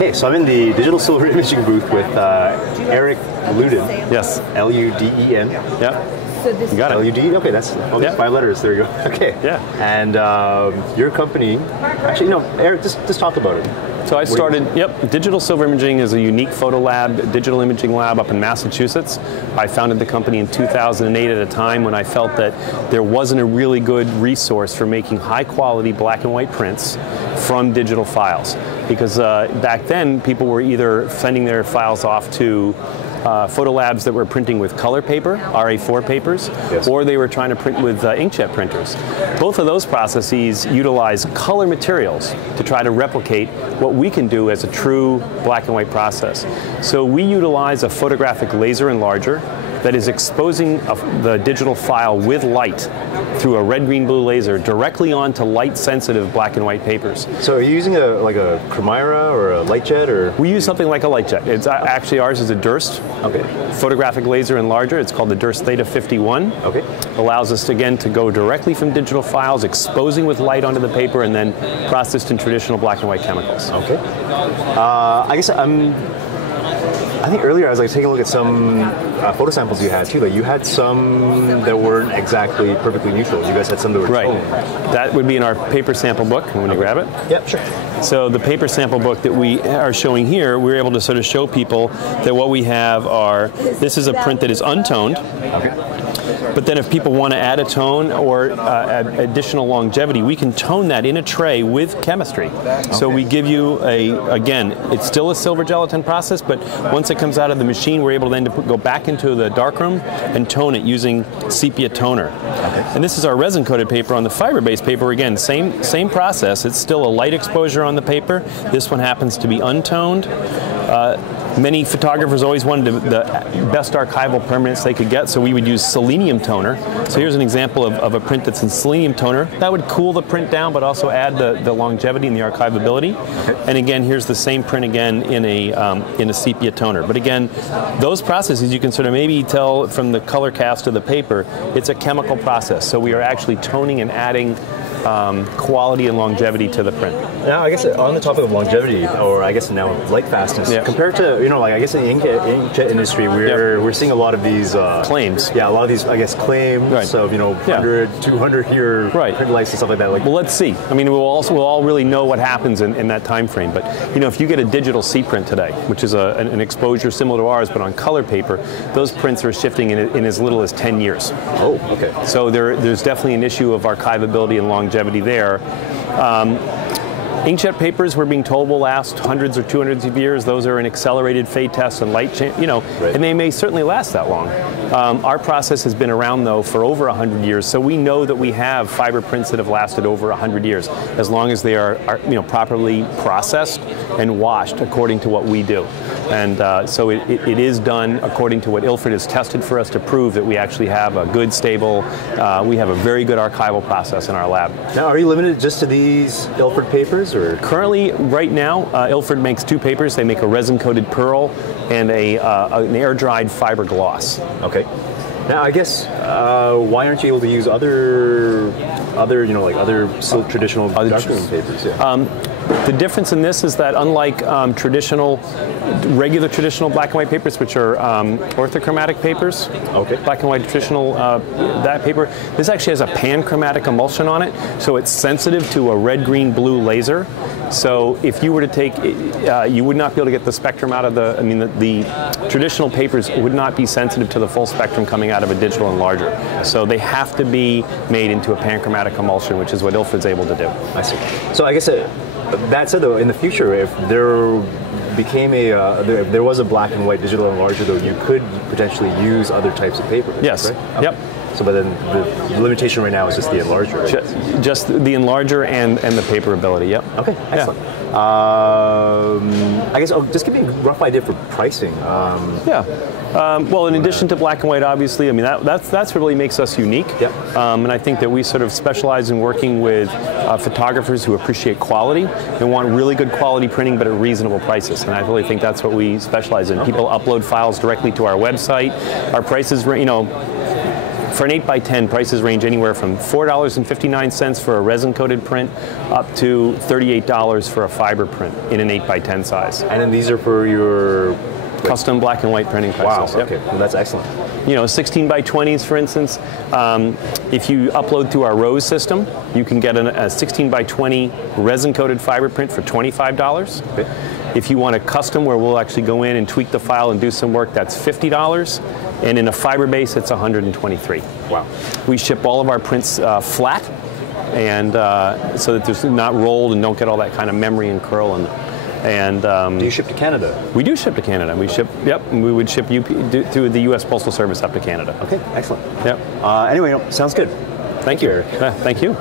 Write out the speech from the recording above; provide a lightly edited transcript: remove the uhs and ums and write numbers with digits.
Okay, so I'm in the digital silver imaging booth with Eric Luden. Yes. L-U-D-E-N. Yeah. So this You got it. L-U-D? Okay, that's all these 5 letters. There you go. Okay. Yeah. And your company, actually, no, Eric, just talk about it. So I started, Digital Silver Imaging is a unique photo lab, digital imaging lab up in Massachusetts. I founded the company in 2008 at a time when I felt that there wasn't a really good resource for making high quality black and white prints from digital files. Because back then, people were either sending their files off to photo labs that were printing with color paper, RA4 papers, yes, or they were trying to print with inkjet printers. Both of those processes utilize color materials to try to replicate what we can do as a true black and white process. So we utilize a photographic laser enlarger that is exposing the digital file with light through a red, green, blue laser directly onto light-sensitive black and white papers. So are you using like a Chimera or a light jet, or? We use something like a light jet. It's actually, ours is a Durst. Okay. Photographic laser enlarger. It's called the Durst Theta 51. Okay. Allows us, again, to go directly from digital files, exposing with light onto the paper, and then processed in traditional black and white chemicals. Okay. I guess I think earlier I was taking a look at some photo samples you had too. Like you had some that weren't exactly perfectly neutral. You guys had some that were toned. That would be in our paper sample book. I'm going to grab it. Yep, sure. So the paper sample book that we are showing here, we're able to sort of show people that what we have are, this is a print that is untoned. Okay. But then if people want to add a tone or additional longevity, we can tone that in a tray with chemistry. Okay. So we give you again, it's still a silver gelatin process, but once it comes out of the machine, we're able then to go back into the darkroom and tone it using sepia toner. Okay. And this is our resin-coated paper. On the fiber-based paper, again, same process. It's still a light exposure on the paper. This one happens to be untoned. Many photographers always wanted the best archival permanence they could get, so we would use selenium toner. So here's an example of a print that's in selenium toner. That would cool the print down, but also add the longevity and the archivability. Okay. And again, here's the same print again in a sepia toner. But again, those processes you can sort of maybe tell from the color cast of the paper, it's a chemical process. So we are actually toning and adding quality and longevity to the print. Now, I guess on the topic of longevity, or I guess now light fastness, compared to, I guess in the inkjet industry, we're seeing a lot of these claims. Yeah, a lot of these, I guess, claims of 100, 200 year print life and stuff like that. Well, let's see. I mean, we'll all really know what happens in that time frame. But if you get a digital C print today, which is an exposure similar to ours, but on color paper, those prints are shifting in as little as 10 years. Oh, okay. So there's definitely an issue of archivability and longevity there. Inkjet papers, we're being told, will last hundreds or 200s of years. Those are in accelerated fade tests and light change, and they may certainly last that long. Our process has been around, though, for over 100 years, so we know that we have fiber prints that have lasted over 100 years, as long as they are properly processed and washed according to what we do. And so it is done according to what Ilford has tested for us to prove that we actually have a good, stable, we have a very good archival process in our lab. Now, are you limited just to these Ilford papers? Or? Currently, right now, Ilford makes 2 papers. They make a resin-coated pearl and an air-dried fiber gloss. Okay. Now, I guess why aren't you able to use other traditional darkroom papers? Yeah. The difference in this is that unlike regular traditional black and white papers, which are orthochromatic papers, black and white traditional, that paper, this actually has a panchromatic emulsion on it, so it's sensitive to a red, green, blue laser. So if you were to take, you would not be able to get the spectrum out of the traditional papers would not be sensitive to the full spectrum coming out of a digital enlarger. So they have to be made into a panchromatic emulsion, which is what Ilford's able to do. I see. So I guess that said, though, in the future, if there became if there was a black and white digital enlarger, though, you could potentially use other types of paper. Yes. Right? Okay. Yep. So, but then the limitation right now is just the enlarger. Right? Just the enlarger and the paper ability. Yep. Okay. Excellent. Yeah. I guess just give me a rough idea for pricing. Well, in addition to black and white, obviously, I mean that's what really makes us unique. Yep. And I think that we sort of specialize in working with photographers who appreciate quality and want really good quality printing, but at reasonable prices. And I really think that's what we specialize in. People upload files directly to our website. Our prices, for an 8x10, prices range anywhere from $4.59 for a resin-coated print up to $38 for a fiber print in an 8x10 size. And then these are for your custom black and white printing presses. Wow, okay, well, that's excellent. 16x20s, for instance. If you upload through our Rose system, you can get a 16x20 resin-coated fiber print for $25. Okay. If you want a custom where we'll actually go in and tweak the file and do some work, that's $50. And in a fiber base, it's $123. Wow. We ship all of our prints flat, and so that there's not rolled and don't get all that kind of memory and curl in them. And do you ship to Canada? We do ship to Canada. We ship, we would ship through the U.S. Postal Service up to Canada. Okay, excellent. Yep. Anyway, sounds good. Thank you, Eric. Thank you.